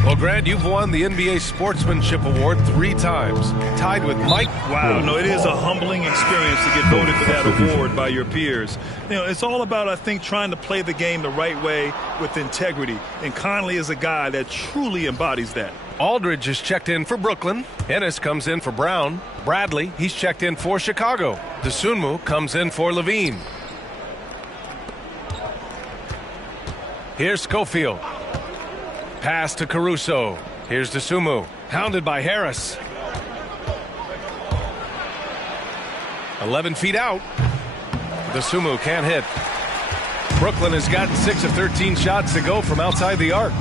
Well, Grant, you've won the NBA Sportsmanship Award 3 times, tied with Mike. Wow, no, it is a humbling experience to get voted for that award by your peers. You know, it's all about, I think, trying to play the game the right way with integrity. And Conley is a guy that truly embodies that. Aldridge is checked in for Brooklyn. Ennis comes in for Brown. Bradley, he's checked in for Chicago. Dosunmu comes in for Levine. Here's Schofield. Pass to Caruso. Here's Dosunmu. Hounded by Harris. 11 feet out. Dosunmu can't hit. Brooklyn has gotten 6 of 13 shots to go from outside the arc.